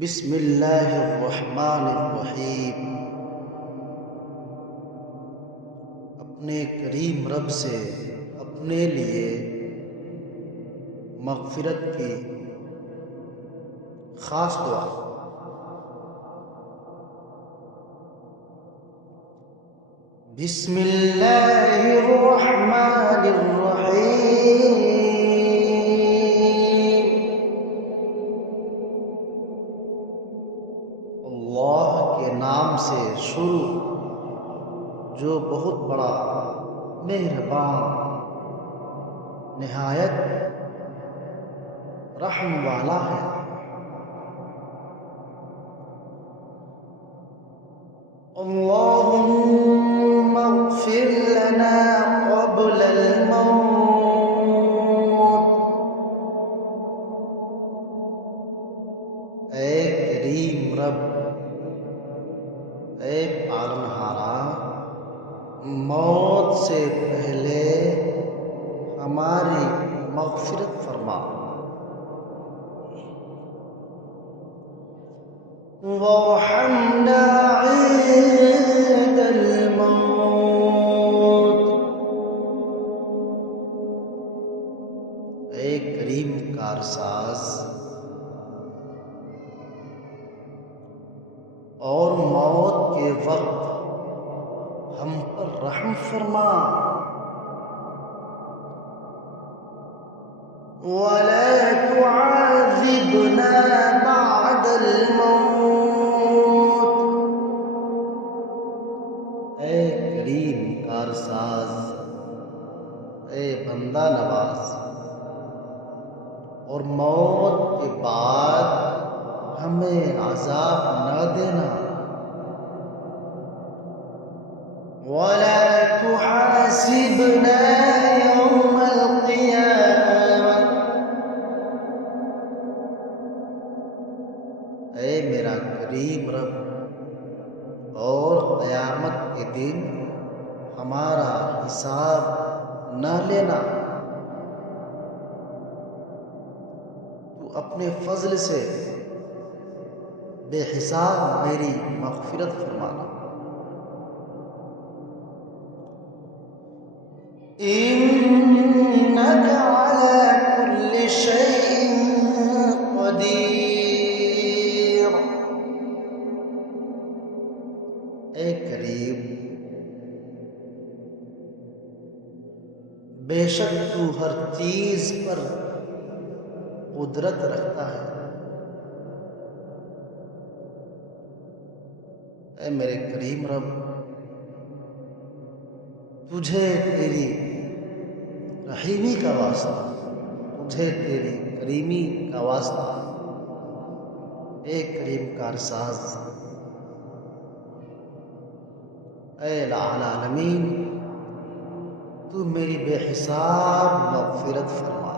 بسم اللہ الرحمن الرحیم۔ اپنے کریم رب سے اپنے لیے مغفرت کی خاص دعا۔ بسم اللہ الرحمن الرحیم۔ اللہ کے نام سے شروع جو بہت بڑا مہربان نہایت رحم والا ہے۔ اللہم اغفر لنا قبل الموت۔ اے کریم رب، اے پالنہارا، موت سے پہلے ہماری مغفرت فرما۔ وارحمنا عند الموت۔ اے کریم کارساز، اور موت کے وقت ہم پر رحم فرما۔ ولا تعذبنا بعد الموت۔ اے کریم کارساز، اے بندہ نواز، اور موت کے بعد ہمیں عذاب نہ دینا۔ ولا تحاسبنا يوم القيامة۔ اے میرا کریم رب، اور قیامت کے دن ہمارا حساب نہ لینا۔ تو اپنے فضل سے بے حساب میری مغفرت فرمانا۔ انک علی کل شیء قدیر۔ اے کریم، بے شک تو ہر چیز پر قدرت رکھتا ہے۔ اے میرے کریم رب، تجھے تیری رحیمی کا واسطہ، تجھے تیری کریمی کا واسطہ، اے کریم کارساز، اے العالمین، تو میری بے حساب مغفرت فرما۔